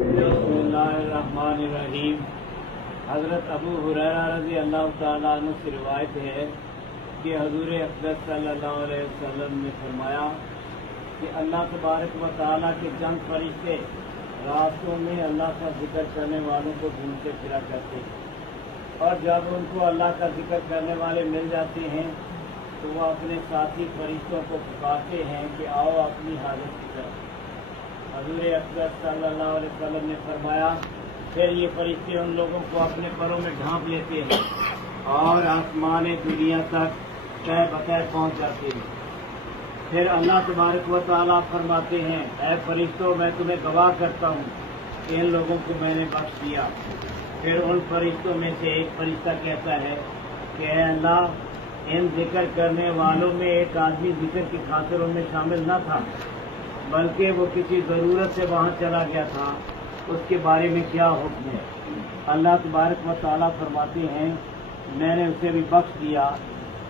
बिस्मिल्लाहिर्रहमानिर्रहीम। हज़रत अबू हुरैरा रज़ी अल्लाह तआला अन्हु से रिवायत है कि हज़ूर अक़दस सल्लल्लाहु अलैहि वसल्लम ने फरमाया कि अल्लाह तबारक व तआला के चंद फरिश्ते रास्तों में अल्लाह का जिक्र करने वालों को ढूंढते फिरा करते हैं, और जब उनको अल्लाह का जिक्र करने वाले मिल जाते हैं तो वह अपने साथी फरिश्तों को पुकारते हैं कि आओ अपनी हाजत की तरफ। हज़ूर अक़दस सल्लल्लाहु अलैहि वसल्लम ने फरमाया, फिर ये फरिश्ते उन लोगों को अपने परों में ढांप लेते हैं और आसमान दुनिया तक तय बतय पहुँच जाते हैं। फिर अल्लाह तबारक व तआला फरमाते हैं, ऐ फरिश्तों, मैं तुम्हें गवाह करता हूँ कि इन लोगों को मैंने बख्श दिया। फिर उन फरिश्तों में से एक फरिश्ता कहता है कि ऐ अल्लाह, इन जिक्र करने वालों में एक आदमी जिक्र की खातिर उनमें शामिल न था, बल्कि वो किसी ज़रूरत से वहाँ चला गया था, उसके बारे में क्या हुक्म है? अल्लाह तबारक व तआला फरमाते हैं, मैंने उसे भी बख्श दिया,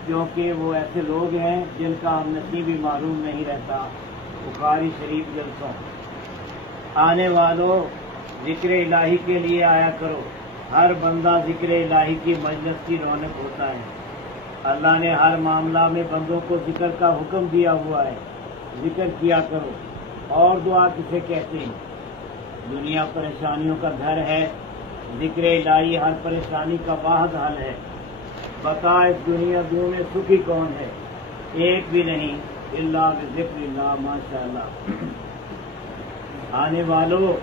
क्योंकि वो ऐसे लोग हैं जिनका हम नसीब भी मालूम नहीं रहता। बुखारी शरीफ जलसों। आने वालों, जिक्र इलाही के लिए आया करो। हर बंदा जिक्र इलाही की मजलिस की रौनक होता है। अल्लाह ने हर मामला में बंदों को जिक्र का हुक्म दिया हुआ है। जिक्र किया करो। और दुआ किसे कहते हैं? दुनिया परेशानियों का घर है, जिक्र इलाही हर परेशानी का वाहिद हल है। बता, इस दुनिया में सुखी कौन है? एक भी नहीं, इल्ला बिज़िक्रिल्लाह, माशाअल्लाह। आने वालों,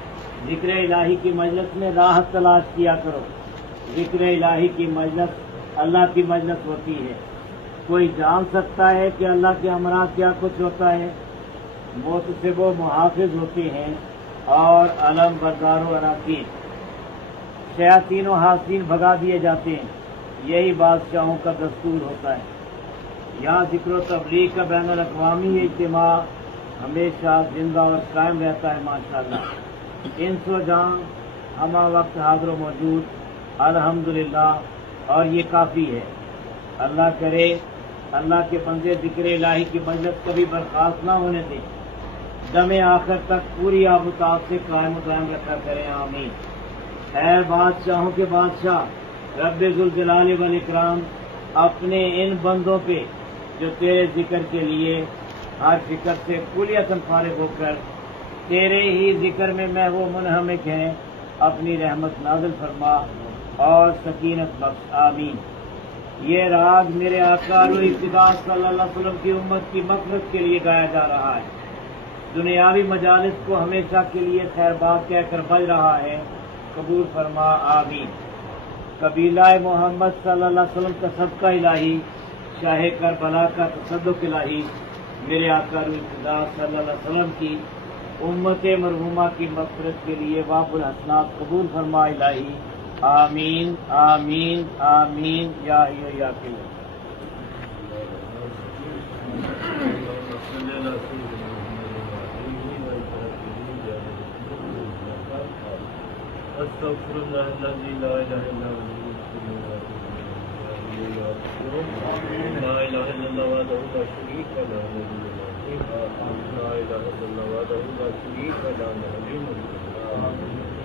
जिक्र इलाही की मजलिस में राहत तलाश किया करो। जिक्र इलाही की मजलिस अल्लाह की मजलिस होती है। कोई जान सकता है कि अल्लाह के हमरा क्या कुछ होता है? मौत से वो मुहाफिज होते हैं और अलम बरदारो अराकीन, शयातीन और हासीन भगा दिए जाते हैं। यही बादशाहों का दस्तूर होता है। यहाँ जिक्र तबलीग का बैनुल अक़वामी इज्तिमा हमेशा जिंदा और कायम रहता है, माशाअल्लाह। इंस व जान हमा वक्त हाज़िर मौजूद, अल्हम्दुलिल्लाह। और ये काफ़ी है। अल्लाह करे अल्लाह के बंदे जिक्र इलाही की मजलिस कभी बर्खास्त ना होने दें। दमे आखिर तक पूरी आबुताब से कायम रखा करें, आमीन। ऐ बादशाहों के बादशाह रब्बे ज़ुल जलाल वल इकराम, अपने इन बंदों पे जो तेरे जिक्र के लिए हर फिक्र से कुलियतन फारिग होकर तेरे ही जिक्र में मैं वो मुनहमिक हैं, अपनी रहमत नाज़िल फरमा और सकीनत बख्श, आमीन। ये राग मेरे आका और इब्तिदा सल्लल्लाहु अलैहि वसल्लम की उम्मत की मग़फ़िरत के लिए गाया जा रहा है। दुनियावी मजालिस को हमेशा के लिए खैरबाद कहकर बज रहा है। कबूल फरमा, आमीन। कबीला मोहम्मद सल्लल्लाहु अलैहि वसल्लम का सदका इलाही, शाह करबला का तसद्दुक़ इलाही, मेरे आका और इब्तिदा सल्लल्लाहु अलैहि वसल्लम की उम्मत मरहूमा की मग़फ़िरत के लिए वाबुल हसनात कबूल फरमा इलाही, आमीन आमीन आमीन। या हय्यु या क़य्यूम। अस्तग़फ़िरुल्लाहल्लज़ी ला इलाहा इल्ला हुवा ला इलाहा इल्लल्लाह वहदहु ला शरीका लहु ला इलाहा इल्लल्लाह वहदहु ला शरीका लहु।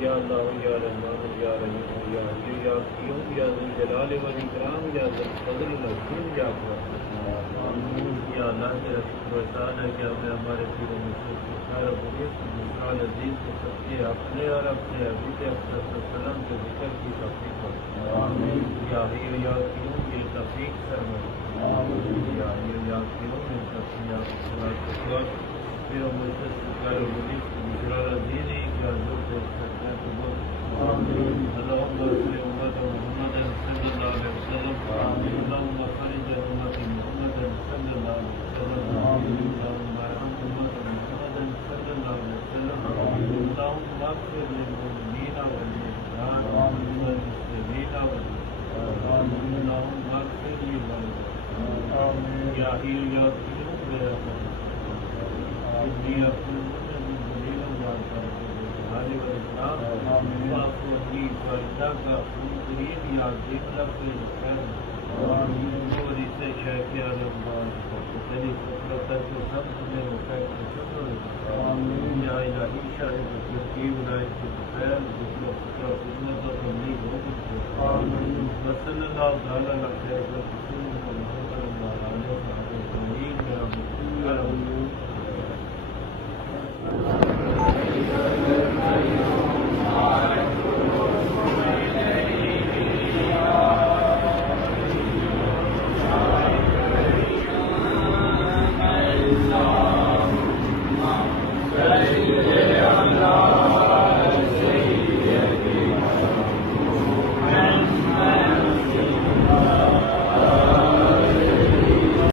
या अल्लाह या रहमान या रहीम या हय्यु या क़य्यूम या ज़ुल जलाल वल इकराम या ज़ुल फ़ज़ल वल अज़ीम या अकरम। या अल्लाह तेरा शुक्र एहसान है कि हमें हमारे पीर मुर्शिद के खैर मिसाल अजीज के सबके अपने और अपने हबीब सल्लम के जिक्र की तौफीक बख्श। या हय्यु या क़य्यूम की तौफीक फरमा। या हय्यु या क़य्यूम की तौफीक फिर मुर्शिद के खैर मिसाल अजीज ही क्या हज़ूर से सकते हैं। अल्लाहुम्मा सल्लि उम्मत मुहम्मद सल्लल्लाहु अलैहि वसल्लम। अल्लाहुम्मा फरिज उम्मत मुहम्मद सल्लल्लाहु अलैहि वसल्लम। अल्लाहुम्मा रहम उम्मत मुहम्मद सल्लल्लाहु अलैहि वसल्लम। अल्लाहुम्मा अग़फ़िर लिल-मुमिनीना वल-मुमिनात वल-मुस्लिमीना वल-मुस्लिमात। अल्लाहुम्मा अग़फ़िर लिल-वालिदैन। या हय्यु या क़य्यूम बिरहमतिक इन्नी अक़ूलु मिन ज़लील व जलाल वल इकराम वाक़ु अली फ़रिदा का फूलतरीन या ज़िब लफ़्ज़ खैर और इससे शेख आलम तेरी फ़ुतरत के सब में मुक़द्दस शुक्र या इलाही शाह की विलायत की کا خدمت و تبلیغ ہو کچھ وصلی اللہ تعالیٰ علیہ وسلم محمد